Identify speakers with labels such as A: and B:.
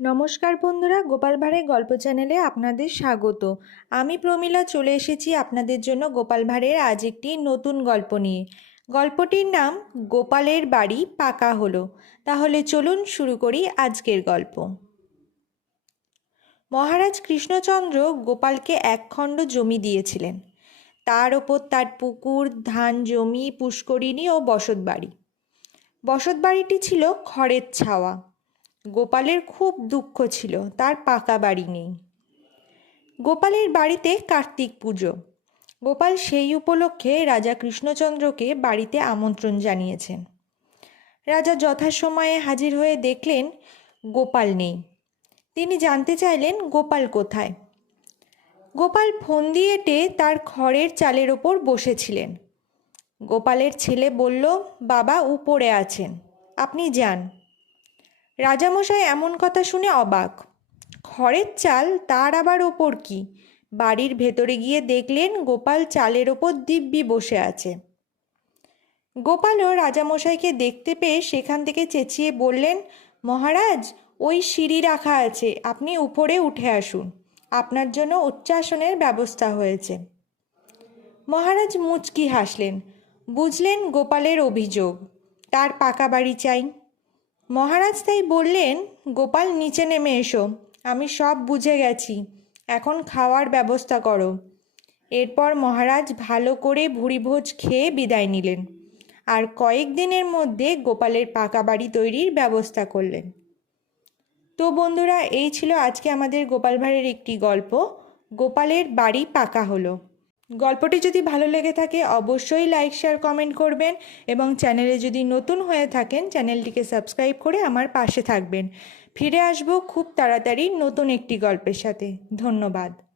A: নমস্কার বন্ধুরা, গোপাল ভাঁড়ের গল্প চ্যানেলে আপনাদের স্বাগত। আমি প্রমীলা চলে এসেছি আপনাদের জন্য গোপাল ভাঁড়ের আজ একটি নতুন গল্প নিয়ে। গল্পটির নাম, গোপালের বাড়ি পাকা হলো। তাহলে চলুন শুরু করি আজকের গল্প। মহারাজ কৃষ্ণচন্দ্র গোপালকে একখণ্ড জমি দিয়েছিলেন। তার ওপর তার পুকুর, ধান জমি, পুষ্করিণী ও বসত বাড়ি বসত বাড়িটি ছিল খড়ের ছাওয়া। গোপালের খুব দুঃখ ছিল, তার পাকা বাড়ি নেই। গোপালের বাড়িতে কার্তিক পুজো। গোপাল সেই উপলক্ষে রাজা কৃষ্ণচন্দ্রকে বাড়িতে আমন্ত্রণ জানিয়েছেন। রাজা যথাসময়ে হাজির হয়ে দেখলেন গোপাল নেই। তিনি জানতে চাইলেন গোপাল কোথায়। গোপাল ফন্দি এঁটে তার খড়ের চালের ওপর বসেছিলেন। গোপালের ছেলে বলল, বাবা উপরে আছেন, আপনি যান। রাজামশাই এমন কথা শুনে অবাক। খড়ের চাল তার আবার ওপর কি? বাড়ির ভেতরে গিয়ে দেখলেন গোপাল চালের ওপর দিব্যি বসে আছে। গোপালও রাজামশাইকে দেখতে পেয়ে সেখান থেকে চেঁচিয়ে বললেন, মহারাজ, ওই সিঁড়ি রাখা আছে, আপনি উপরে উঠে আসুন। আপনার জন্য উচ্চাসনের ব্যবস্থা হয়েছে। মহারাজ মুচকি হাসলেন। বুঝলেন গোপালের অভিযোগ। তার পাকা বাড়ি চাই। মহারাজ তাই বললেন, গোপাল নিচে নেমে এসো, আমি সব বুঝে গেছি, এখন খাওয়ার ব্যবস্থা করো। এরপর মহারাজ ভালো করে ভুরিভোজ খেয়ে বিদায় নিলেন। আর কয়েক দিনের মধ্যে গোপালের পাকা বাড়ি তৈরির ব্যবস্থা করলেন। তো বন্ধুরা, এই ছিল আজকে আমাদের গোপাল ভাঁড়ের একটি গল্প। গোপালের বাড়ি পাকা হলো। গল্পটি যদি ভালো লেগে থাকে, অবশ্যই লাইক শেয়ার কমেন্ট করবেন এবং চ্যানেলে যদি নতুন হয়ে থাকেন চ্যানেলটিকে সাবস্ক্রাইব করে আমার পাশে থাকবেন। ফিরে আসব খুব তাড়াতাড়ি নতুন একটি গল্পের সাথে। ধন্যবাদ।